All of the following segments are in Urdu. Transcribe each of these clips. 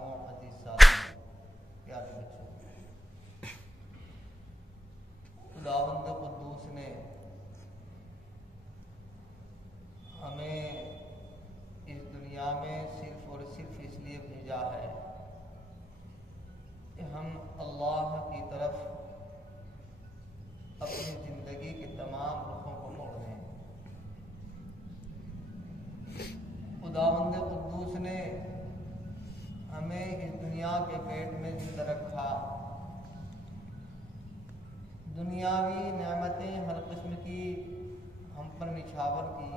بزرگوں، عزیز ساتھیوں، پیارے بچوں، خداوند قدوس نے ہمیں اس دنیا میں صرف اور صرف اس لیے بھیجا ہے کہ ہم اللہ کی طرف اپنی زندگی کے تمام رخوں کو موڑ دیں۔ خداوند قدوس نے ہمیں اس دنیا کے پیٹ میں زندہ رکھا، دنیاوی نعمتیں ہر قسم کی ہم پر نچھاور کی۔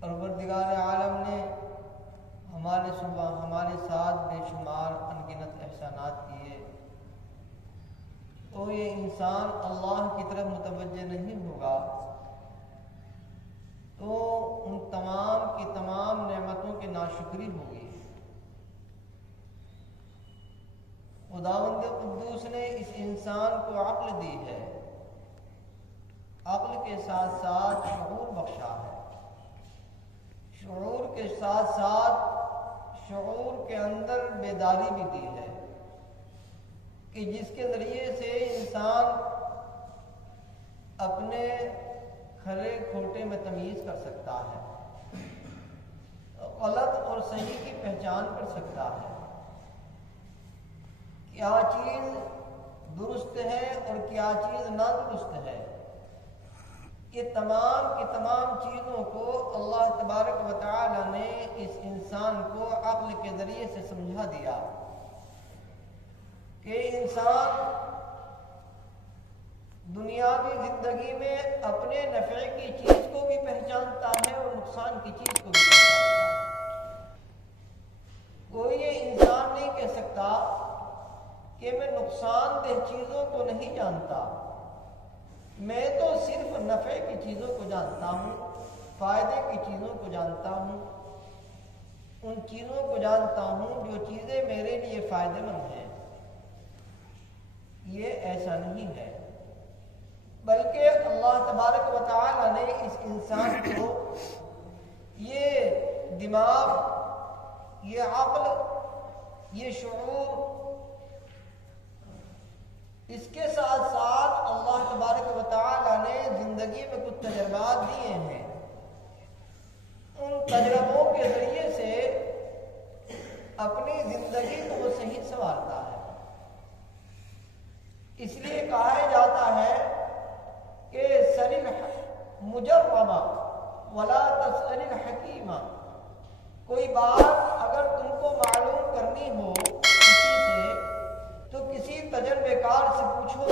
پروردگار عالم نے ہمارے ساتھ بے شمار انگنت احسانات کیے، تو یہ انسان اللہ کی طرف متوجہ نہیں ہوگا تو ان تمام کی تمام نعمتوں کی ناشکری ہوگی۔ خداوند قدوس نے اس انسان کو عقل دی ہے، عقل کے ساتھ ساتھ شعور بخشا ہے، شعور کے ساتھ ساتھ شعور کے اندر بیداری بھی دی ہے کہ جس کے ذریعے سے انسان اپنے کھرے کھوٹے میں تمیز کر سکتا ہے، غلط اور صحیح کی پہچان کر سکتا ہے، کیا چیز درست ہے اور کیا چیز نادرست ہے۔ یہ تمام کی تمام چیزوں کو اللہ تبارک و تعالی نے اس انسان کو عقل کے ذریعے سے سمجھا دیا کہ انسان دنیاوی زندگی میں اپنے نفع کی چیز کو بھی پہچانتا ہے اور نقصان کی چیز کو بھی پہچانتا ہے۔ کوئی یہ انسان نہیں کہہ سکتا کہ میں نقصان دہ چیزوں کو نہیں جانتا، میں تو صرف نفع کی چیزوں کو جانتا ہوں، فائدے کی چیزوں کو جانتا ہوں، ان چیزوں کو جانتا ہوں جو چیزیں میرے لیے فائدے مند ہیں۔ یہ ایسا نہیں ہے، بلکہ اللہ تبارک و تعالی نے اس انسان کو یہ دماغ، یہ عقل، یہ شعور، اس کے ساتھ ساتھ اللہ تبارک و تعالی نے زندگی میں کچھ تجربات دیے ہیں، ان تجربوں کے ذریعے سے اپنی زندگی کو وہ صحیح سنوارتا ہے۔ اس لیے کہا جاتا ہے کہ سل مجربہ ولا تسأل الحکیمہ، کوئی بات اگر تم کو معلوم کرنی ہو کسی سے تو کسی تجربے کار سے پوچھو،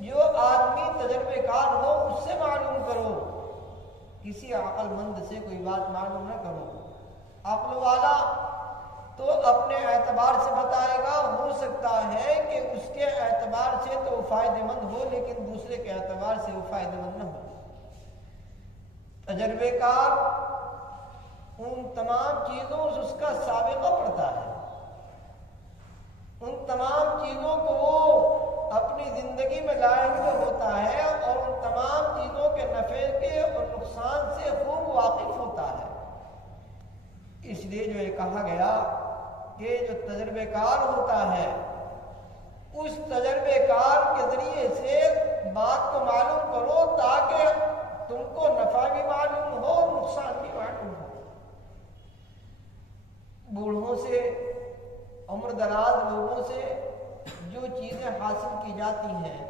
جو آدمی تجربے کار ہو اس سے معلوم کرو، کسی عقل مند سے کوئی بات معلوم نہ کرو۔ عقل والا تو اپنے اعتبار سے بتائے گا، ہو سکتا ہے کہ اس کے اعتبار سے تو وہ فائدہ مند ہو لیکن دوسرے کے اعتبار سے وہ فائدہ مند نہ ہو۔ تجربے کار ان تمام چیزوں سے اس کا سابقہ پڑتا ہے، ان تمام چیزوں کو وہ اپنی زندگی میں لائے ہوئے ہوتا ہے اور ان تمام چیزوں کے نفع کے اور نقصان سے خوب واقف ہوتا ہے۔ اس لیے جو یہ کہا گیا کہ جو تجربے کار ہوتا ہے اس تجربے کار کے ذریعے سے بات کو معلوم کرو تاکہ تم کو نفع بھی معلوم ہو اور نقصان بھی معلوم ہو۔ بوڑھوں سے، عمر دراز لوگوں سے جو چیزیں حاصل کی جاتی ہیں،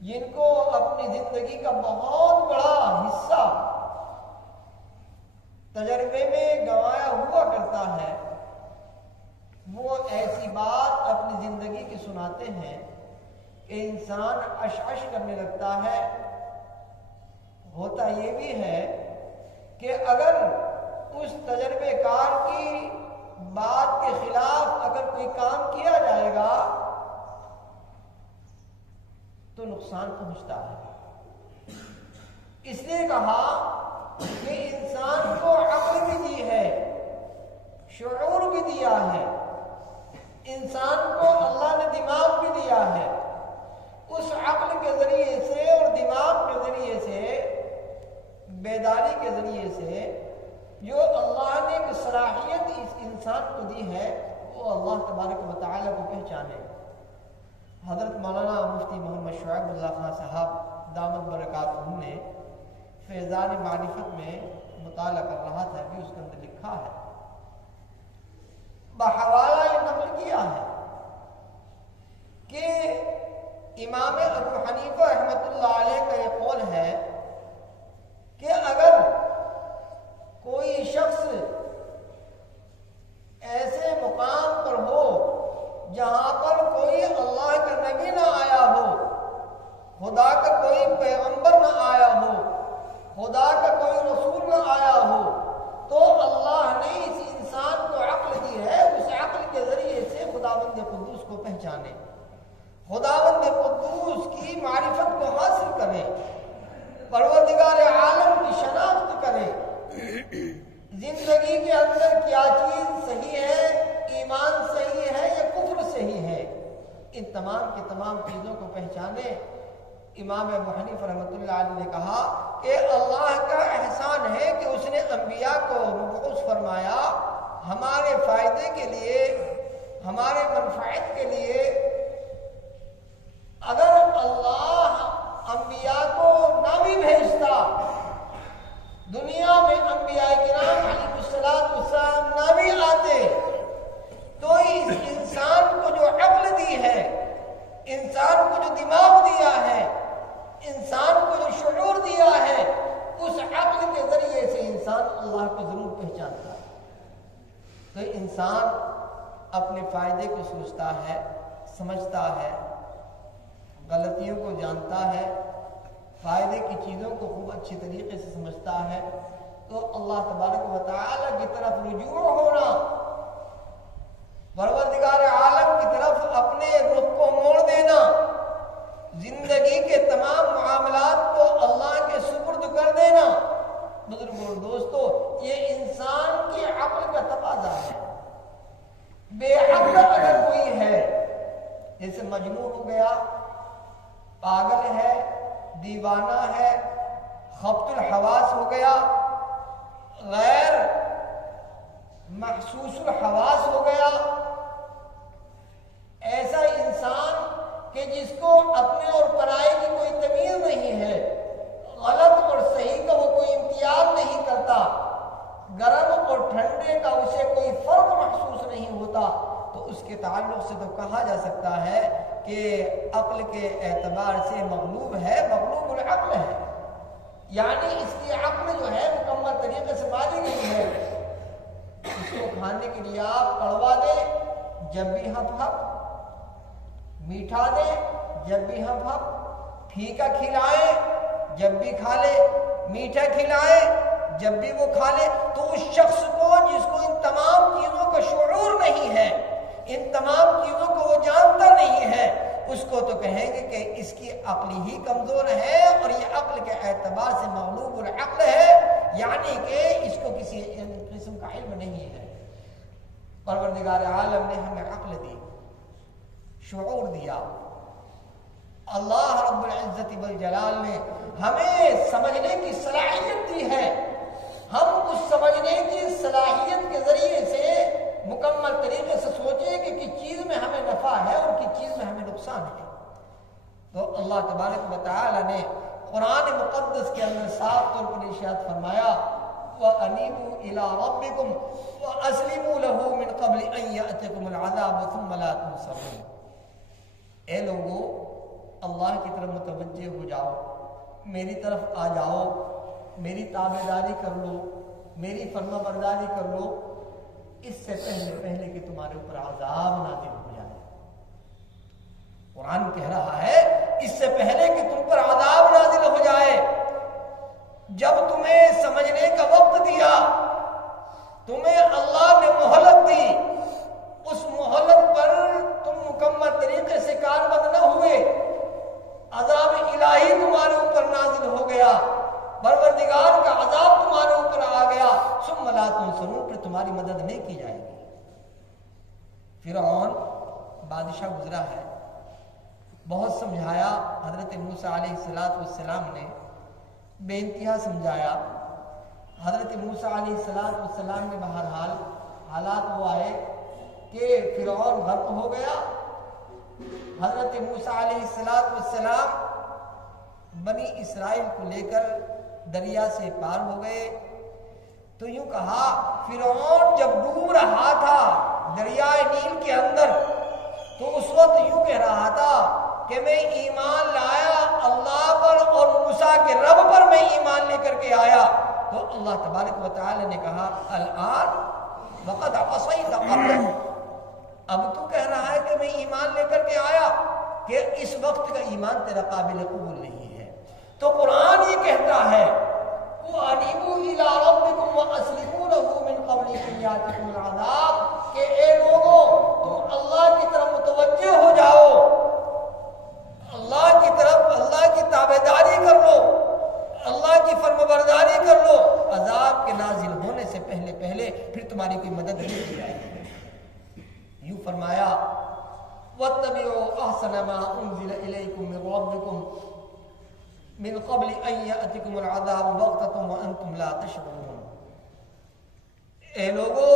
جن کو اپنی زندگی کا بہت بڑا حصہ تجربے میں گنوایا ہوا کرتا ہے، وہ ایسی بات اپنی زندگی کی سناتے ہیں کہ انسان اشعش کرنے لگتا ہے۔ ہوتا یہ بھی ہے کہ اگر اس تجربے کار کی بات کے خلاف اگر کوئی کام کیا جائے گا تو نقصان پہنچتا ہے۔ اس لیے کہا کہ انسان کو عقل بھی دی ہے، شعور بھی دیا ہے، انسان کو اللہ نے دماغ بھی دیا ہے، اس عقل کے ذریعے سے اور دماغ کے ذریعے سے، بیداری کے ذریعے سے جو اللہ انسان کو دی ہے وہ اللہ تبارک و تعالیٰ کو پہچانے۔ حضرت مولانا مفتی محمد شعیب اللہ خان صاحب دامت برکاتہ نے فیضان معرفت میں مطالعہ کر رہا تھا کہ اس کے اندر لکھا ہے، بحوالہ یہ نقل کیا ہے کہ امام ابو حنیفہ رحمۃ اللہ علیہ کا یہ قول ہے کہ اگر کوئی شخص ایسے مقام پر ہو جہاں پر کوئی اللہ کا نبی نہ آیا ہو، خدا کا کوئی پیغمبر نہ آیا ہو، خدا کا کوئی رسول نہ آیا ہو، تو اللہ نے اس انسان کو عقل دی ہے، اس عقل کے ذریعے سے خداوند قدوس کو پہچانے، خداوند قدوس کی معرفت کو حاصل کرے، پروردگار عالم کی شناخت کرے، زندگی کے اندر کیا چیز صحیح ہے، ایمان صحیح ہے یا کفر صحیح ہے، ان تمام کی تمام چیزوں کو پہچانے۔ امام ابو حنیفہ رحمۃ اللہ علیہ نے کہا کہ اللہ کا احسان ہے کہ اس نے انبیاء کو مبعوث فرمایا ہمارے فائدے کے لیے، ہمارے منفعت کے لیے۔ اگر اللہ انبیاء کو نہ بھی بھیجتا، دنیا میں انبیاء کرام علیہ السلام نہ بھی آتے، تو اس انسان کو جو عقل دی ہے، انسان کو جو دماغ دیا ہے، انسان کو جو شعور دیا ہے، اس عقل کے ذریعے سے انسان اللہ کو ضرور پہچانتا ہے۔ تو انسان اپنے فائدے کو سوچتا ہے، سمجھتا ہے، غلطیوں کو جانتا ہے، فائدے کی چیزوں کو خوب اچھی طریقے سے سمجھتا ہے، تو اللہ تبارک و تعالیٰ کی طرف رجوع ہونا، پروردگار عالم کی طرف اپنے رخ کو موڑ دینا، زندگی کے تمام معاملات کو اللہ کے سپرد کر دینا، بزرگوں اور دوستو، یہ انسان کی عقل کا تقاضا ہے۔ بے عقل اگر کوئی ہے، جیسے مجنون ہو گیا، پاگل ہے، دیوانہ ہے، خبط الحواس ہو گیا، غیر محسوس الحواس ہو گیا، ایسا انسان کہ جس کو اپنے اور پرائے کی کوئی تمیز نہیں ہے، غلط اور صحیح کا وہ کوئی امتیاز نہیں کرتا، گرم اور ٹھنڈے کا اسے کوئی فرق محسوس نہیں ہوتا، تو اس کے تعلق سے تو کہا جا سکتا ہے کہ عقل کے اعتبار سے مغلوب ہے، مغلوب العقل ہے، یعنی اس کی عقل جو ہے مکمل طریقے سے مالی نہیں ہے۔ اس کو کھانے کے لیے آپ کڑوا دیں جب بھی ہپ ہپ، میٹھا دیں جب بھی ہپ ہپ، پھیکا کھلائیں جب بھی کھا لے، میٹھا کھلائیں جب بھی وہ کھا لے، تو اس شخص کو جس کو ان تمام چیزوں کا شعور نہیں ہے، ان تمام چیزوں کو وہ جانتا نہیں ہے، اس کو تو کہیں گے کہ اس کی عقل ہی کمزور ہے اور یہ عقل کے اعتبار سے مغلوب العقل ہے، یعنی کہ اس کو کسی قسم کا علم نہیں ہے۔ پروردگار عالم نے ہمیں عقل دی، شعور دیا، اللہ رب العزت والجلال نے ہمیں سمجھنے کی صلاحیت دی ہے، ہم اس سمجھنے کی صلاحیت کے ذریعے سے مکمل طریقے سے سوچیں کہ کس چیز میں ہمیں نفع ہے اور کس چیز میں ہمیں نقصان ہے۔ تو اللہ تبارک و تعالی نے قرآن مقدس کے اندر صاف طور پر ارشاد فرمایا، وَأَنِيبُوا إِلَىٰ رَبِّكُمْ وَأَسْلِمُوا لَهُ مِنْ قَبْلِ أَنْ يَأْتِيَكُمُ الْعَذَابُ ثُمَّ لَا تُنصَرُونَ۔ اے لوگو، اللہ کی طرف متوجہ ہو جاؤ، میری طرف آ جاؤ، میری تابعداری کر لو، میری فرما برداری کر لو، اس سے پہلے کہ تمہارے اوپر عذاب نازل ہو جائے۔ قرآن کہہ رہا ہے اس سے پہلے کہ تم پر عذاب نازل ہو جائے، جب تمہیں سمجھنے کا وقت دیا، تمہیں اللہ نے مہلت دی، اس مہلت پر تم مکمل طریقے سے کاربند نہ ہوئے، عذاب الہی تمہارے اوپر نازل ہو گیا، پروردگار کا عذاب تمہارے اوپر آ گیا، ثم لا تنصرون، پر تمہاری مدد نہیں کی جائے گی۔ فرعون بادشاہ گزرا ہے، بہت سمجھایا، حضرت موسیٰ علیہ السلام نے بے انتہا سمجھایا، حضرت موسیٰ علیہ السلام نے بہرحال حالات وہ آئے کہ فرعون غرق ہو گیا. حضرت موسیٰ علیہ السلام بنی اسرائیل کو لے کر دریا سے پار ہو گئے. تو یوں کہا فرعون جب ڈوب رہا تھا دریائے نیل کے اندر تو اس وقت یوں کہہ رہا تھا کہ میں ایمان لایا اللہ پر اور موسیٰ کے رب پر میں ایمان لے کر کے آیا. تو اللہ تبارک و تعالی نے کہا الآن وقد عصیت قبل، اب تو کہہ رہا ہے کہ میں ایمان لے کر کے آیا کہ اس وقت کا ایمان تیرا قابل قبول نہیں ہے. تو قرآن یہ کہتا ہے وَأَنِيبُوا إِلَىٰ رَبِّكُمْ وَأَسْلِمُوا لَهُ مِنْ قَبْلِ أَنْ يَأْتِيَكُمُ الْعَذَابُ کہ اے لوگوں تم اللہ کی طرف متوجہ ہو جاؤ، اللہ کی طرف اللہ کی تابعداری کر لو، اللہ کی فرمانبرداری کر لو، عذاب کے نازل ہونے سے پہلے پھر تمہاری کوئی مدد نہیں کی جائے گی. یوں فرمایا وَاتَّبِعُوا أَحْسَنَ مَا أُنزِلَ إِلَيْكُم مِّن رَّبِّكُم من قبل ان یأتکم العذاب بغتۃ وانتم لا تشعرون. اے لوگو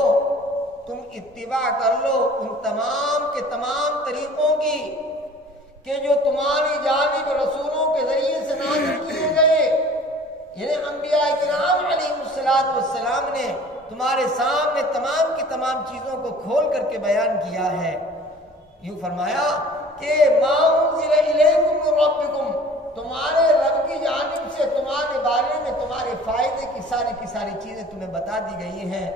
تم اتباع کر لو ان تمام کے تمام طریقوں کی کہ جو تمہاری جانب رسولوں کے ذریعے سے نازل کیے گئے، یعنی انبیاء کرام علیہ السلام نے تمہارے سامنے تمام کی تمام چیزوں کو کھول کر کے بیان کیا ہے. یوں فرمایا کہ ما انزل الیکم من ربکم، تمہارے رب کی جانب سے تمہارے بارے میں تمہارے فائدے کی ساری چیزیں تمہیں بتا دی گئی ہیں.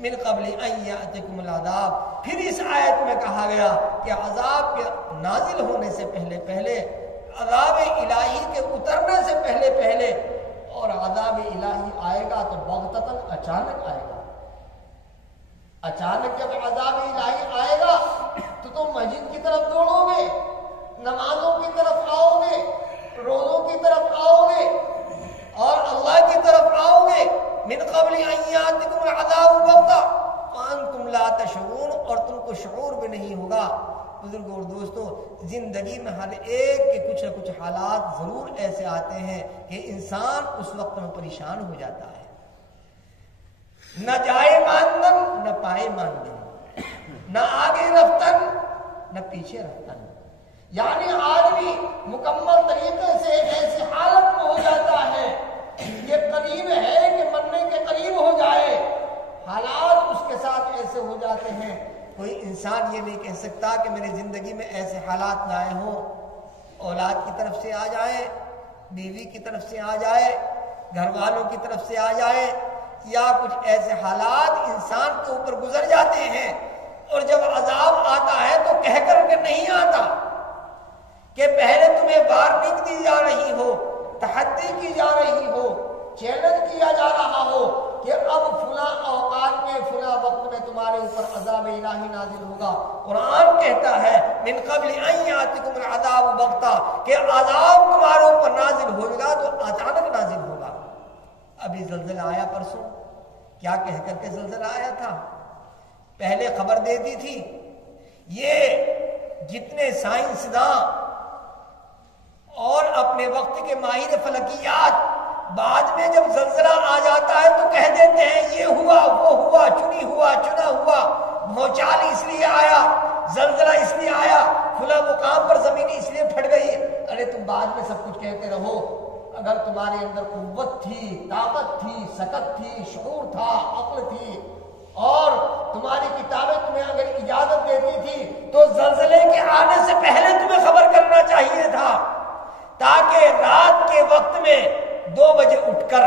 من قبل ان یأتکم العذاب، پھر اس آیت میں کہا گیا کہ عذاب کے نازل ہونے سے پہلے عذاب الہی کے اترنے سے پہلے اور عذاب الہی آئے گا تو بغتتاً اچانک آئے گا. اچانک جب عذاب الہی آئے گا تو تم مسجد کی طرف دوڑو گے، نمازوں کی طرف آؤ گے، روزوں کی طرف آؤ گے اور اللہ کی طرف آؤ گے. من قبل ان یاتکم العذاب بغتۃ وانتم لا تشعرون، اور تم کو شعور بھی نہیں ہوگا. بزرگوں اور دوستوں، زندگی میں ہر ایک کے کچھ نہ کچھ حالات ضرور ایسے آتے ہیں کہ انسان اس وقت میں پریشان ہو جاتا ہے. نہ جائے ماندن نہ پائے ماندن، نہ آگے رفتن نہ پیچھے رفتن. یعنی آدمی مکمل طریقے سے ایسی حالت میں ہو جاتا ہے، یہ قریب ہے کہ مرنے کے قریب ہو جائے. حالات اس کے ساتھ ایسے ہو جاتے ہیں، کوئی انسان یہ نہیں کہہ سکتا کہ میری زندگی میں ایسے حالات نہ آئے ہوں. اولاد کی طرف سے آ جائے، بیوی کی طرف سے آ جائے، گھر والوں کی طرف سے آ جائے، یا کچھ ایسے حالات انسان کے اوپر گزر جاتے ہیں اور جب عذاب آتا ہے تو کہہ کر کے نہیں آتا کہ پہلے تمہیں وارننگ دی جا رہی ہو، تحدی کی جا رہی ہو، چیلنج کیا جا رہا ہو کہ اب فلاں اوقات میں فلاں وقت میں تمہارے اوپر عذاب الہی نازل ہوگا. قرآن کہتا ہے من قبل ان یاتکم العذاب بغتۃ کہ عذاب تمہارے اوپر نازل ہوگا تو اچانک نازل ہوگا. ابھی زلزلہ آیا پرسوں، کیا کہہ کر کے زلزلہ آیا تھا؟ پہلے خبر دے دی تھی. یہ جتنے سائنسداں اور اپنے وقت کے ماہر فلکیات بعد میں جب زلزلہ آ جاتا ہے تو کہہ دیتے ہیں یہ ہوا وہ ہوا، چنا ہوا، بھونچال اس لیے آیا، زلزلہ اس لیے آیا، فلاں مقام پر زمین اس لیے پھٹ گئی. ارے تم بعد میں سب کچھ کہتے رہو. اگر تمہارے اندر قوت تھی، طاقت تھی، سکت تھی، شعور تھا، عقل تھی اور تمہاری کتابیں تمہیں اگر اجازت دیتی تھی تو زلزلے کے آنے سے پہلے تمہیں خبر کرنا چاہیے تھا، تاکہ رات کے وقت میں 2 بجے اٹھ کر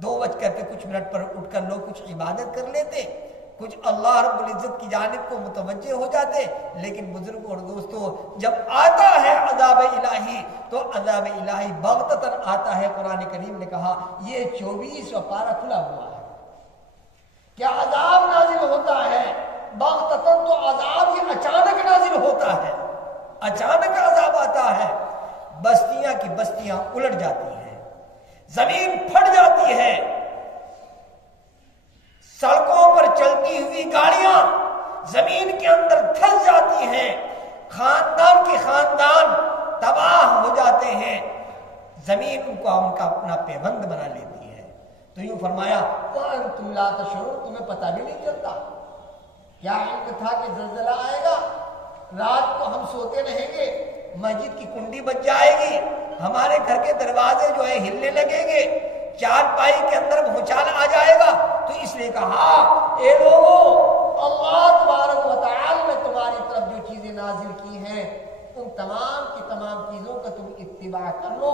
2 بج کر کے کچھ منٹ پر اٹھ کر لوگ کچھ عبادت کر لیتے، کچھ اللہ رب العزت کی جانب کو متوجہ ہو جاتے. لیکن بزرگوں اور دوستوں، جب آتا ہے عذاب الہی تو عذاب الہی بغتتاً آتا ہے. قرآن کریم نے کہا یہ 24واں پارہ کھلا ہوا ہے. کیا عذاب نازل ہوتا ہے بغتتاً، تو عذاب یہ اچانک نازل ہوتا ہے، اچانک عذاب آتا ہے. بستیاں کی بستیاں الٹ جاتی ہیں، زمین پھٹ جاتی ہے، سڑکوں پر چلتی ہوئی گاڑیاں زمین کے اندر دھس جاتی ہیں، خاندان کے خاندان تباہ ہو جاتے ہیں، زمین ان کا اپنا پیوند بنا لیتی ہے. تو یوں فرمایا وَأَنْتُمْ لَا تَشْعُرُونَ، تمہیں پتہ بھی نہیں چلتا، کیا علم تھا کہ زلزلہ آئے گا؟ رات کو ہم سوتے رہیں گے، مسجد کی کنڈی بج جائے گی، ہمارے گھر کے دروازے جو ہے ہلنے لگیں گے، چارپائی کے اندر بھونچال آ جائے گا۔ تو اس لیے کہا اے لوگوں، اللہ تبارک و تعالی نے تمہاری طرف جو چیزیں نازل کی ہیں ان تمام کی تمام چیزوں کا تم اتباع کر لو،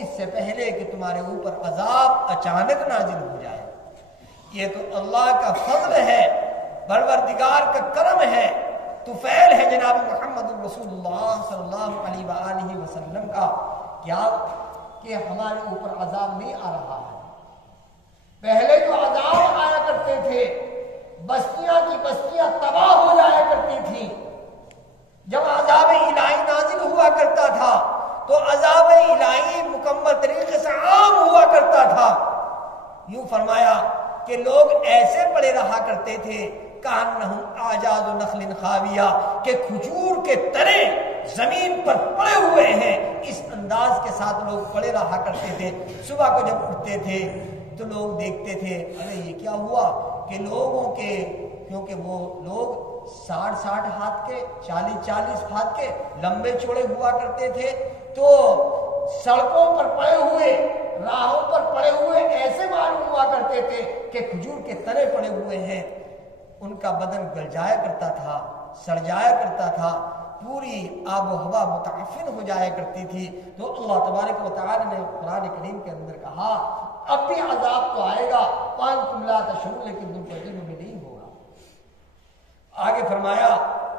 اس سے پہلے کہ تمہارے اوپر عذاب اچانک نازل ہو جائے۔ یہ تو اللہ کا فضل ہے، پروردگار کا کرم ہے، طفیل ہے جناب محمد رسول اللہ صلی اللہ علیہ وآلہ وسلم کا، کیا کہ ہمارے اوپر عذاب نہیں آ رہا ہے۔ پہلے جو عذاب آیا کرتے تھے، بستیاں کی بستیاں تباہ ہو جایا کرتی تھیں، جب عذاب الہی نازل ہوا کرتا تھا تو عذاب الہی مکمل طریقے سے عام ہوا کرتا تھا۔ یوں فرمایا کہ لوگ ایسے پڑے رہا کرتے تھے کأنہم اعجاز نخل خاویہ، کہ کھجور کے تنے زمین پر پڑے ہوئے ہیں، اس انداز کے ساتھ لوگ پڑے رہا کرتے تھے۔ صبح کو جب اٹھتے تھے تو لوگ دیکھتے تھے ارے یہ کیا ہوا، کہ لوگوں کے کیونکہ وہ لوگ 60 ہاتھ کے 40 ہاتھ کے لمبے چوڑے ہوا کرتے تھے، تو سڑکوں پر پڑے ہوئے، راہوں پر پڑے ہوئے ایسے معلوم ہوا کرتے تھے کہ کھجور کے تنے پڑے ہوئے ہیں۔ ان کا بدن گل جایا کرتا تھا، سڑ جایا کرتا تھا، پوری آب و ہوا متعفن ہو جایا کرتی تھی۔ تو اللہ تبارک و تعالی نے قرآن کریم کے اندر کہا اب بھی عذاب تو آئے گا، وَأَنْتُمْ لَا تَشْعُرُونَ، لیکن تم پر علم میں نہیں ہوگا۔ آگے فرمایا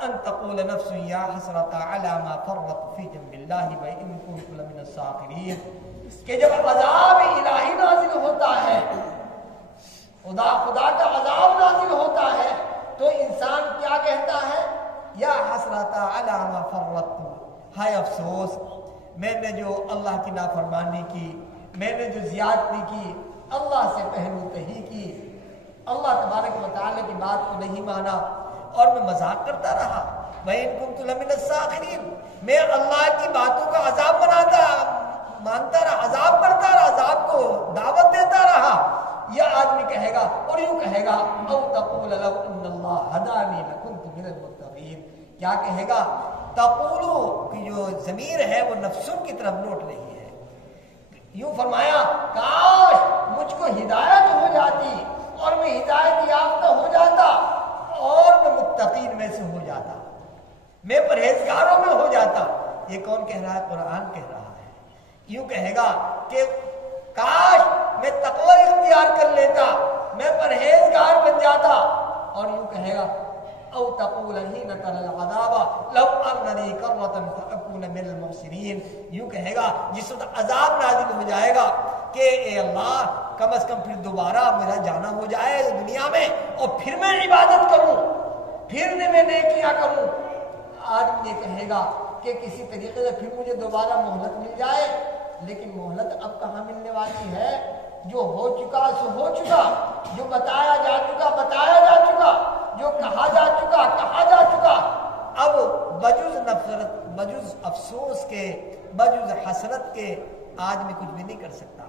ان تقول نفس یا حسرۃ علی ما فرطت فی جنب اللہ وان کنت لمن الساخرین، کہ جب عذاب الہی نازل ہوتا ہے، خدا کا عذاب نازل ہوتا ہے، تو انسان کیا کہتا ہے؟ یا حسرۃ علی ما فرطت، ہائے افسوس میں نے جو اللہ کی نافرمانی کی، میں نے جو زیادتی کی، اللہ سے پہلو تہی کی، اللہ تبارک و تعالی کی بات کو نہیں مانا اور میں مذاق کرتا رہا۔ وَإِن كُنتُ لَمِنَ السَّاخِرِينَ، میں اللہ کی باتوں کا عذاب مانتا رہا، عذاب کرتا رہا، عذاب کو دعوت دیتا رہا۔ یہ آدمی کہے گا اور یوں کہے گا او تقول لو ان اللہ ہدانی لکنت من المتقین، کیا کہے گا؟ تقولو کی جو ضمیر ہے وہ نفسوں کی طرف لوٹ رہی ہے۔ یوں فرمایا کاش مجھ کو ہدایت ہو جاتی اور میں ہدایت یافتہ ہو جاتا اور میں متقین میں سے ہو جاتا، میں پرہیزگاروں میں ہو جاتا۔ یہ کون کہہ رہا ہے؟ قرآن کہہ رہا ہے۔ یوں کہے گا کہ کاش میں تقوی اختیار کر لیتا، میں پرہیزگار بن جاتا، اور یوں کہے گا او تقول حين ترى العذاب لو انني كرة فاكون من المحسنين، یوں کہے گا جس وقت عذاب نازل ہو جائے گا کہ اے اللہ کم از کم پھر دوبارہ میرا جانا ہو جائے دنیا میں اور پھر میں عبادت کروں، پھر میں نیکیاں کروں۔ آدمی یہ کہے گا کہ کسی طریقے سے پھر مجھے دوبارہ مہلت مل جائے، لیکن مہلت اب کہاں ملنے والی ہے؟ جو ہو چکا سو ہو چکا، جو بتایا جا چکا بتایا جا چکا، جو کہا جا چکا کہا جا چکا۔ اب بجز نفرت، بجز افسوس کے، بجز حسرت کے آدمی کچھ بھی نہیں کر سکتا۔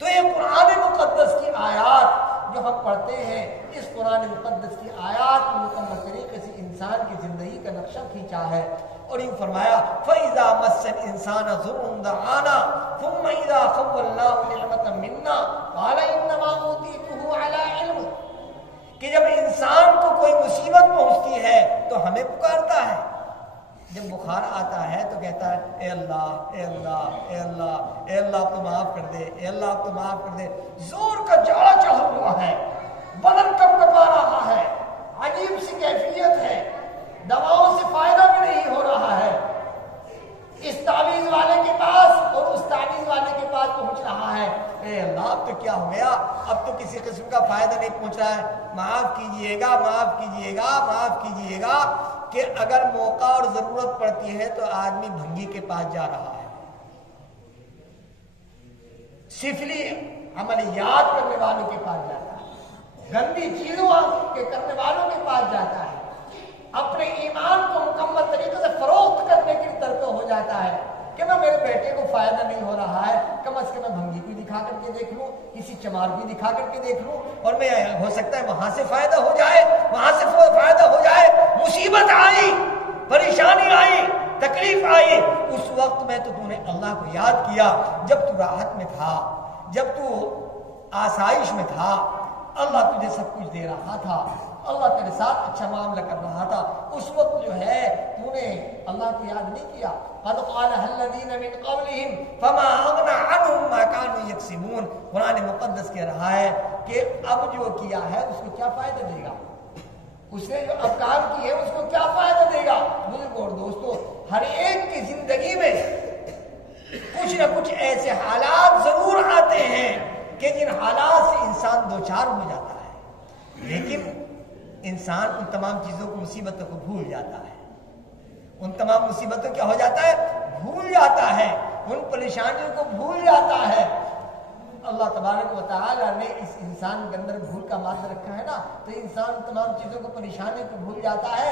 تو یہ قرآن مقدس کی آیات جو ہم پڑھتے ہیں، اس قرآن مقدس کی آیات مکمل طریقے سے انسان کی زندگی کا نقشہ کھینچا ہے۔ اور یوں فرمایا فَإِذَا مَسَّ الْإِنسَانَ ضُرٌّ دَعَانَا ثُمَّ إِذَا خَوَّلْنَاهُ نِعْمَةً مِنَّا قَالَ إِنَّمَا أُوتِيتُهُ عَلَى عِلْمٍ، کہ جب انسان کو کوئی مصیبت پہنچتی ہے تو ہمیں پکارتا ہے، جب بخار آتا ہے تو کہتا ہے اے اللہ اے اللہ اے اللہ اے اللہ تو معاف کر دے، اے اللہ تو معاف کر دے۔ زور کا جاڑا چڑھا ہوا ہے، بدن کب کپا رہا ہے، عجیب سی کیفیت ہے، دواؤں سے فائدہ بھی نہیں ہو رہا ہے، اس تعویذ والے کے پاس اور اس تعویذ والے کے پاس پہنچ رہا ہے، اے اللہ اب تو کیا ہو گیا، اب تو کسی قسم کا فائدہ نہیں پہنچ رہا ہے، معاف کیجئے گا معاف کیجئے گا معاف کیجئے گا۔ کہ اگر موقع اور ضرورت پڑتی ہے تو آدمی بھنگی کے پاس جا رہا ہے، سفلی عملیات کرنے والوں کے پاس جاتا ہے، گندی چیزوں کے کرنے والوں کے پاس جاتا ہے، اپنے ایمان کو مکمل طریقے سے فروخت کرنے کی طرف ہو جاتا ہے۔ کہ میں میرے بیٹے کو فائدہ نہیں ہو رہا ہے، کم از کم میں بھنگی کو دکھا کر کے دیکھ لوں، کسی چمار کو دکھا کر کے دیکھ لوں، اور میں ہو سکتا ہے وہاں سے فائدہ ہو جائے، وہاں سے فائدہ ہو جائے۔ مصیبت آئی، پریشانی آئی، تکلیف آئی، اس وقت میں تو نے اللہ کو یاد کیا جب تو راحت میں تھا، جب تو آسائش میں تھا، اللہ تجھے سب کچھ دے رہا تھا، اللہ تیرے ساتھ اچھا معاملہ کر رہا تھا، اس وقت جو ہے تو نے اللہ کو یاد نہیں کیا۔ قَدْ قَالَهَا الَّذِينَ مِنْ قَبْلِهِمْ فَمَا أَغْنَىٰ عَنْهُمْ مَا كَانُوا يَكْسِبُونَ۔ قرآن مقدس کہہ رہا ہے کہ اب جو کیا ہے اس کو کیا فائدہ دے گا، اس نے جو اب کام کی ہے اس کو کیا فائدہ دے گا۔ بزرگوں اور دوستو، ہر ایک کی زندگی میں کچھ نہ کچھ ایسے حالات ضرور آتے ہیں کہ جن حالات سے انسان دوچار ہو جاتا ہے، لیکن انسان ان تمام چیزوں کو، مصیبتوں کو بھول جاتا ہے، ان تمام مصیبتوں کیا ہو جاتا ہے، بھول جاتا ہے، ان پریشانیوں کو بھول جاتا ہے۔ اللہ تبارک و تعالی نے اس انسان کے اندر بھول کا مادہ رکھا ہے نا، تو انسان تمام چیزوں کو، پریشانیوں کو بھول جاتا ہے،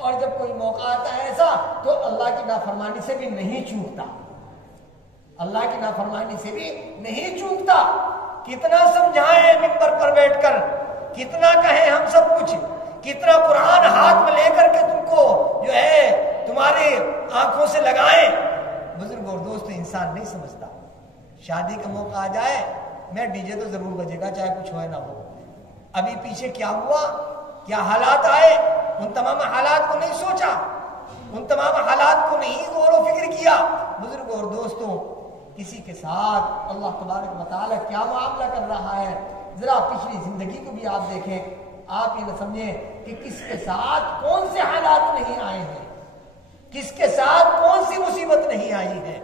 اور جب کوئی موقع آتا ہے ایسا تو اللہ کی نافرمانی سے بھی نہیں چوکتا، اللہ کی نافرمانی سے بھی نہیں چوکتا۔ کتنا سمجھائیں ممبر پر بیٹھ کر، کتنا کہیں ہم سب کچھ، کتنا قرآن ہاتھ میں لے کر کے تم کو جو ہے تمہاری آنکھوں سے لگائیں، بزرگ اور دوست انسان نہیں سمجھتا۔ شادی کا موقع آ جائے، میں ڈی جے تو ضرور بجے گا چاہے کچھ ہوئے نہ ہو، ابھی پیچھے کیا ہوا، کیا حالات آئے، ان تمام حالات کو نہیں سوچا، ان تمام حالات کو نہیں غور و فکر کیا۔ بزرگ اور دوستوں، کسی کے ساتھ اللہ تبارک و تعالیٰ کیا معاملہ کر رہا ہے، ذرا پچھلی زندگی کو بھی آپ دیکھیں، آپ یہ نہ سمجھیں کہ کس کے ساتھ کون سے حالات نہیں آئے ہیں، کس کے ساتھ کون سی مصیبت نہیں آئی ہے۔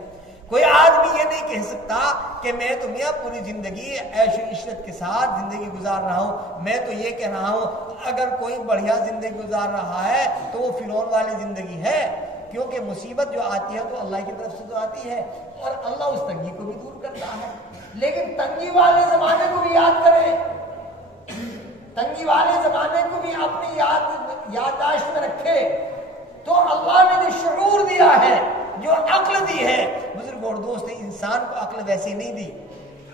کوئی آدمی یہ نہیں کہہ سکتا کہ میں تو میاں پوری زندگی عیش و عشرت کے ساتھ زندگی گزار رہا ہوں۔ میں تو یہ کہہ رہا ہوں اگر کوئی بڑھیا زندگی گزار رہا ہے تو وہ فرعون والی زندگی ہے، کیونکہ مصیبت جو آتی ہے تو اللہ کی طرف سے تو آتی ہے، اور اللہ اس تنگی کو بھی دور کرتا ہے۔ لیکن تنگی والے زمانے کو بھی یاد کریں، تنگی والے زمانے کو بھی اپنی یادداشت میں رکھے، تو اللہ نے جو شعور دیا ہے، جو عقل دی ہے، بزرگ اور دوست، انسان کو عقل ویسے نہیں دی،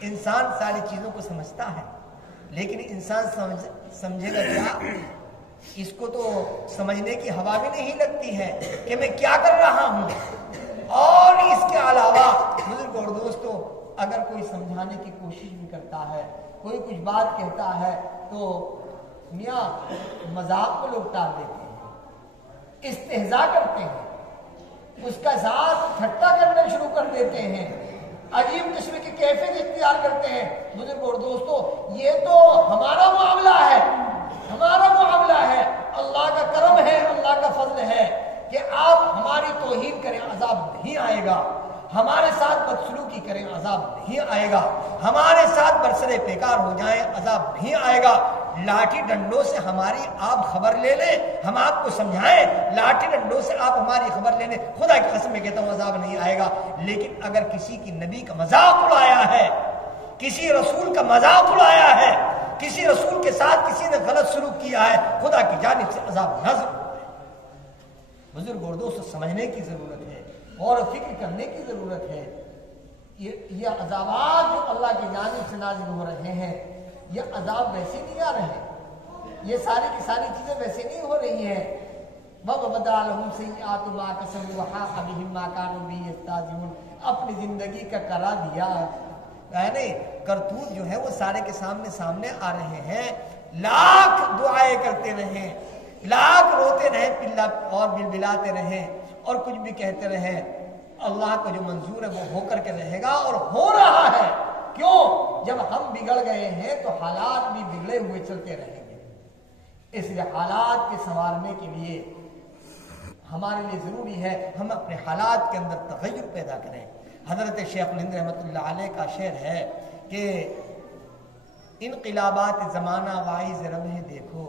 انسان ساری چیزوں کو سمجھتا ہے، لیکن انسان سمجھے گا کیا؟ اس کو تو سمجھنے کی ہوا بھی نہیں لگتی ہے کہ میں کیا کر رہا ہوں۔ اور اس کے علاوہ بزرگ اور دوستوں، اگر کوئی سمجھانے کی کوشش بھی کرتا ہے، کوئی کچھ بات کہتا ہے تو میاں مذاق کو لوگ ٹال دیتے ہیں، استہزاء کرتے ہیں، اس کا ذات ٹھٹا کرنا شروع کر دیتے ہیں، عجیب قسم کی کیفیت اختیار کرتے ہیں۔ بزرگ اور دوستو، یہ تو ہمارا معاملہ ہے، ہمارا معاملہ ہے، اللہ کا کرم ہے، اللہ کا فضل ہے کہ آپ ہماری توہین کریں عذاب نہیں آئے گا، ہمارے ساتھ بدسلوکی کریں عذاب نہیں آئے گا، ہمارے ساتھ برسرے بیکار ہو جائیں عذاب نہیں آئے گا، لاٹھی ڈنڈوں سے ہماری آپ خبر لے لیں، ہم آپ کو سمجھائیں، لاٹھی ڈنڈوں سے آپ ہماری خبر لے لیں، خدا کی قسم میں کہتا ہوں عذاب نہیں آئے گا۔ لیکن اگر کسی کی نبی کا مذاق اڑایا ہے، کسی رسول کا مذاق اڑایا ہے، کسی رسول کے ساتھ کسی نے غلط سلوک کیا ہے، خدا کی جانب سے عذاب نازل ہوا ہے۔ بزرگ اور دوست، سمجھنے کی ضرورت ہے، اور فکر کرنے کی ضرورت ہے۔ یہ عذابات جو اللہ کی جانب سے نازل ہو رہے ہیں، یہ عذاب ویسے نہیں آ رہے ہیں، یہ ساری کی ساری چیزیں ویسے نہیں ہو رہی ہیں۔ وَبَدَا لَهُمْ سَيِّئَاتُ مَا كَسَبُوا وَحَاقَ بِهِم مَا كَانُوا بِهِ يَسْتَهْزِئُونَ۔ اپنی زندگی کا کرا دیا یعنی کرتوت جو ہے وہ سارے کے سامنے آ رہے ہیں، لاکھ دعائیں کرتے رہیں، لاکھ روتے رہیں، پلا اور بلبلاتے رہیں، اور کچھ بھی کہتے رہیں، اللہ کو جو منظور ہے وہ ہو کر کے رہے گا، اور ہو رہا ہے۔ کیوں؟ جب ہم بگڑ گئے ہیں تو حالات بھی بگڑے ہوئے چلتے رہیں گے، اس لیے حالات کے سنوارنے کے لیے ہمارے لیے ضروری ہے ہم اپنے حالات کے اندر تغیر پیدا کریں۔ حضرت شیخ الہند رحمۃ اللہ علیہ کا شعر ہے کہ انقلابات زمانہ واعظ رب ہے دیکھو،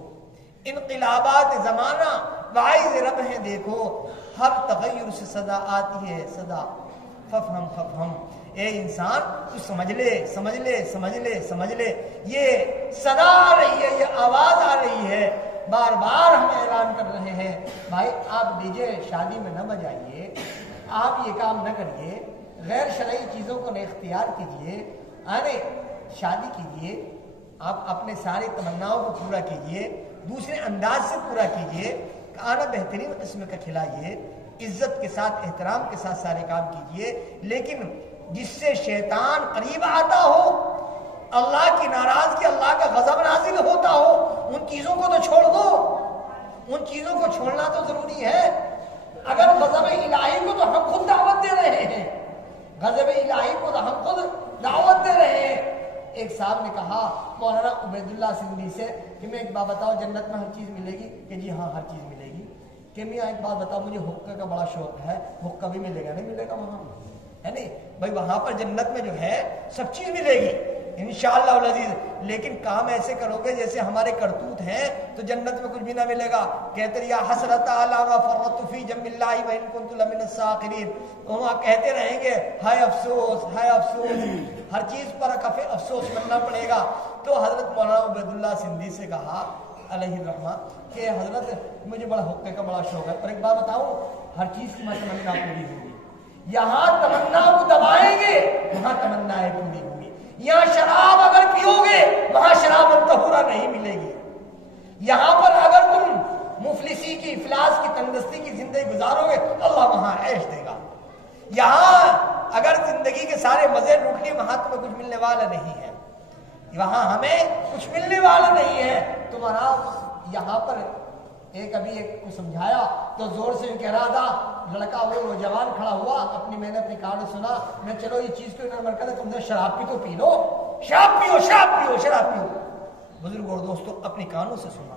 انقلابات زمانہ واعظ رب ہے دیکھو، ہر تغیر سے صدا آتی ہے صدا، ففہم ففہم۔ اے انسان تو سمجھ لے سمجھ لے سمجھ لے سمجھ لے، یہ صدا آ رہی ہے، یہ آواز آ رہی ہے، بار بار ہم اعلان کر رہے ہیں، بھائی آپ ڈی جے شادی میں نہ بجائیے، آپ یہ کام نہ کریے، غیر شرعی چیزوں کو نہ اختیار کیجیے، شادی کیجیے، آپ اپنے ساری تمناؤں کو پورا کیجیے، دوسرے انداز سے پورا کیجیے، کھانا بہترین قسم کا کھلائیے، عزت کے ساتھ احترام کے ساتھ سارے کام کیجیے، لیکن جس سے شیطان قریب آتا ہو، اللہ کی ناراضگی، اللہ کا غضب نازل ہوتا ہو، ان چیزوں کو تو چھوڑ دو، ان چیزوں کو چھوڑنا تو ضروری ہے۔ اگر غضب الہی کو تو ہم خود دعوت دے رہے ہیں، غضب الہی کو تو ہم خود دعوت دے رہے ہیں۔ ایک صاحب نے کہا مولانا عبید اللہ سندھی سے کہ میں ایک بات بتاؤ، جنت میں ہر چیز ملے گی؟ کہ جی ہاں ہر چیز ملے گی۔ کہ میاں ایک بات بتاؤ، مجھے حقہ کا بڑا شوق ہے، حقہ بھی ملے گا؟ نہیں ملے گا وہاں، ہے نہیں بھائی، وہاں پر جنت میں جو ہے سب چیز ملے گی انشاءاللہ العزیز، لیکن کام ایسے کرو گے جیسے ہمارے کرتوت ہیں تو جنت میں کچھ بھی نہ ملے گا۔ کہتے یا حسرت علی ما فرطت فی جنب اللہ و ان کنت لمن الساخرین، وہاں کہتے رہیں گے ہائے افسوس، ہائے افسوس، ہر چیز پر کفے افسوس کرنا پڑے گا۔ تو حضرت مولانا عبید اللہ سندھی سے کہا علیہ الرحمہ کہ حضرت مجھے بڑا حقے کا بڑا شوق ہے، اور ایک بات بتاؤں، ہر چیز کی تمنا پوری ہوگی۔ یہاں تمنا کو دبائیں گے وہاں تمنائیں پوری ہوگی۔ یہاں شراب اگر پیو گے وہاں شراب طہورہ نہیں ملے گی۔ یہاں پر اگر تم مفلسی کی، افلاس کی، تندرستی کی زندگی گزارو گے اللہ وہاں عیش دے گا۔ یہاں اگر زندگی کے سارے مزے لوٹ لیے وہاں تمہیں کچھ ملنے والا نہیں ہے، وہاں ہمیں کچھ ملنے والا نہیں ہے۔ تمہارا یہاں پر ابھی ایک کو سمجھایا تو زور سے کہہ رہا تھا، لڑکا وہ نوجوان کھڑا ہوا، میں نے اپنی کہانی سنا، میں چلو یہ چیز کیوں نہ کرے، تم نے شراب پی تو پی لو، شراب پیو، شراب پیو، شراب پیو۔ بزرگ اور دوستوں اپنی کانوں سے سنا،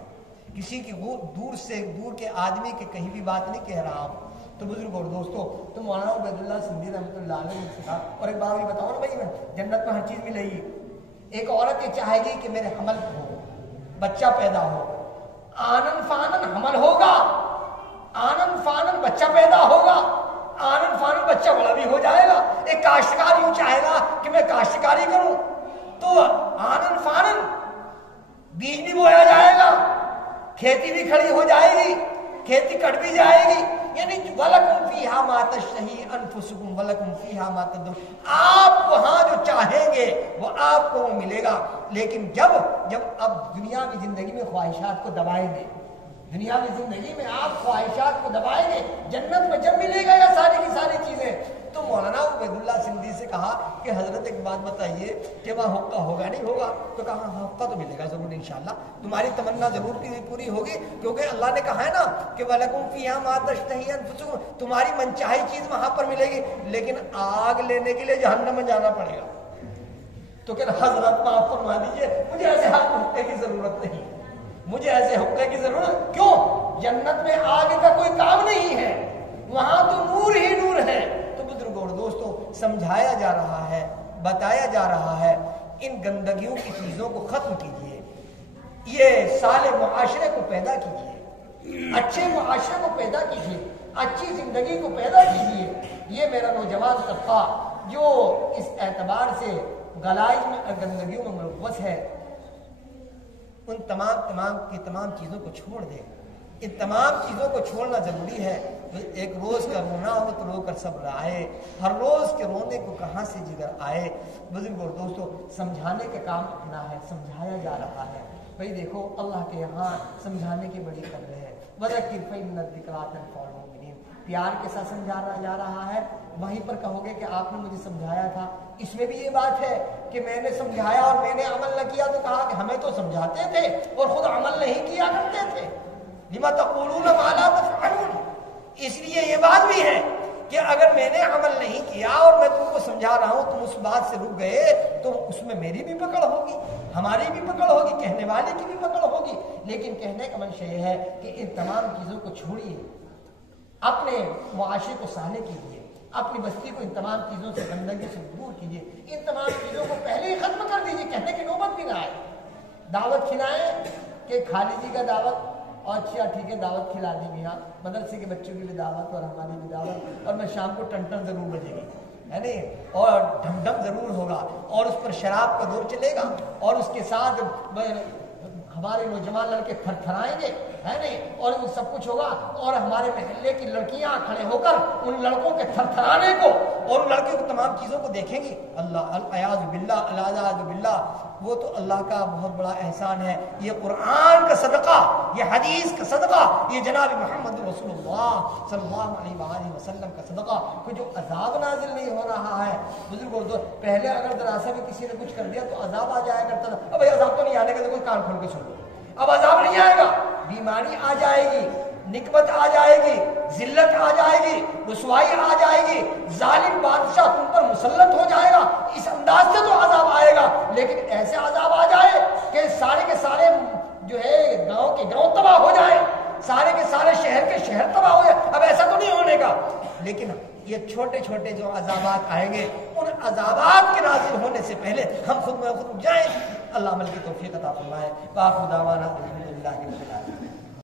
کسی کی دور سے دور کے آدمی کے کہیں بھی بات نہیں کہہ رہا ہوں۔ تو بزرگ اور دوستوں تو مولانا عبید اللہ سندھی رحمۃ اللہ علیہ نے سکھا، اور ایک بات یہ بتاؤ نا بھائی، جنت میں ہر چیز ملے گی۔ ایک عورت یہ چاہے گی کہ میرے حمل ہو، بچہ پیدا ہو، آنن فانن حمل ہوگا، آنن فانن بچہ پیدا ہوگا، آنن فانن بچہ بڑا بھی ہو جائے گا۔ ایک کاشتکار یوں چاہے گا کہ میں کاشتکاری کروں تو آنن فانن بیج بھی بویا جائے گا، کھیتی بھی کھڑی ہو جائے گی، کھیتی کٹ بھی جائے گی، یعنی وَلَكُمْ فِيهَا مَا تَشْتَهِي أَنفُسُكُمْ وَلَكُمْ فِيهَا مَا تَدْعُونَ، آپ وہاں جو چاہیں گے وہ آپ کو ملے گا۔ لیکن جب اب دنیا کی زندگی میں خواہشات کو دبائیں گے، دنیا کی زندگی میں آپ خواہشات کو دبائیں گے، جنت میں جب ملے گا یہ ساری کی ساری چیزیں۔ تو مولانا عبید اللہ سندھی سے کہا کہ حضرت ایک بات بتائیے کہ وہاں حقہ ہوگا نہیں ہوگا؟ تو کہا ہاں حقہ تو ملے گا ضرور انشاءاللہ، تمہاری تمنا ضرور پوری ہوگی، کیونکہ اللہ نے کہا ہے نا کہ وَلَكُمْ فِيهَا مَا تَشْتَهِي أَنفُسُكُمْ، تمہاری منچاہی چیز وہاں پر ملے گی، لیکن آگ لینے کے لیے جہنم میں جانا پڑے گا۔ تو کہ حضرت معاف فرما دیجئے، مجھے ایسے حقے کی ضرورت نہیں، مجھے ایسے حقے کی ضرورت کیوں؟ جنت میں آگ کا کوئی کام نہیں ہے، وہاں تو نور ہی نور ہے۔ تو بزرگوں اور دوستوں سمجھایا جا رہا ہے، بتایا جا رہا ہے، ان گندگیوں کی چیزوں کو ختم کیجئے، یہ صالح معاشرے کو پیدا کیجئے، اچھے معاشرے کو پیدا کیجئے، اچھی زندگی کو پیدا کیجئے۔ یہ میرا نوجوان طبقہ جو اس اعتبار سے غلائز میں اور گندگیوں میں ملوث ہے، ان تمام چیزوں کو چھوڑ دے۔ ان تمام چیزوں کو چھوڑنا ضروری ہے۔ ایک روز کا رونا ہو تو رو کر صبر آئے، ہر روز کے رونے کو کہاں سے جگر آئے۔ بزرگ اور دوستوں سمجھانے کا کام اپنا ہے، سمجھایا جا رہا ہے۔ بھائی دیکھو اللہ کے یہاں سمجھانے کی بڑی قدر ہے۔ وَذَكِّرْ فَإِنَّ الذِّكْرَىٰ تَنفَعُ الْمُؤْمِنِينَ، پیار کے ساتھ سمجھایا جا رہا ہے۔ وہیں پر کہو گے کہ آپ نے مجھے سمجھایا تھا، اس میں بھی یہ بات ہے کہ میں نے سمجھایا اور میں نے عمل نہ کیا، تو کہا کہ ہمیں تو سمجھاتے تھے اور خود عمل نہیں کیا کرتے تھے۔ لِمَ تَقُولُونَ مَا لَا تَفْعَلُونَ، اس لیے یہ بات بھی ہے کہ اگر میں نے عمل نہیں کیا اور میں تم کو سمجھا رہا ہوں، تم اس بات سے رک گئے تو اس میں میری بھی پکڑ ہوگی، ہماری بھی پکڑ ہوگی، کہنے والے کی بھی پکڑ ہوگی۔ لیکن کہنے کا منشا یہ ہے کہ ان تمام چیزوں کو چھوڑیے، اپنے معاشرے کو صالح کیجیے، اپنی بستی کو ان تمام چیزوں سے گندگی سے دور کیجیے، ان تمام چیزوں کو پہلے ہی ختم کر دیجیے، کہنے کی نوبت بھی نہ آئے۔ دعوت کھلائیں کہ کھا لیجیے گا دعوت، اور اچھا ٹھیک ہے دعوت کھلا دی میاں، مدرسے کے بچوں کی بھی دعوت اور ہماری بھی دعوت، اور میں شام کو ٹن ٹن ضرور بجے گی، ہے نہیں، اور ڈھم ڈھم ضرور ہوگا، اور اس پر شراب کا دور چلے گا، اور اس کے ساتھ ہمارے نوجوان لڑکے تھر تھرائیں گے، ہے نہیں، اور وہ سب کچھ ہوگا، اور ہمارے محلے کی لڑکیاں کھڑے ہو کر ان لڑکوں کے تھر تھرانے کو اور ان لڑکیوں کو تمام چیزوں کو دیکھیں گی۔ اللہ الیاذ باللہ، الیاذ باللہ، وہ تو اللہ کا بہت بڑا احسان ہے۔ یہ قرآن کا صدقہ، یہ حدیث کا صدقہ، یہ جناب محمد رسول اللہ صلی اللہ علیہ وآلہ وسلم کا صدقہ، کہ جو عذاب نازل نہیں ہو رہا ہے۔ بزرگوں، پہلے اگر دراصل میں کسی نے کچھ کر دیا تو عذاب آ جایا کرتا تھا، اب عذاب تو نہیں آنے کا، تو کوئی کان کھول کے سن لو، اب عذاب نہیں آئے گا، بیماری آ جائے گی، نکبت آ جائے گی، ذلت آ جائے گی، رسوائی آ جائے گی، ظالم بادشاہ تم پر مسلط ہو جائے گا، اس انداز سے تو عذاب آئے گا۔ لیکن ایسے عذاب آ جائے کہ سارے کے سارے جو ہے گاؤں کے گاؤں تباہ ہو جائے، سارے کے سارے شہر کے شہر تباہ ہو جائے، اب ایسا تو نہیں ہونے کا۔ لیکن یہ چھوٹے چھوٹے جو عذابات آئیں گے، ان عذابات کے نازل ہونے سے پہلے ہم خود میں خود جائیں۔ اللہ عمل کی توفیق عطا فرمائے۔ وآخر دعوانا الحمدللہ رب العالمین۔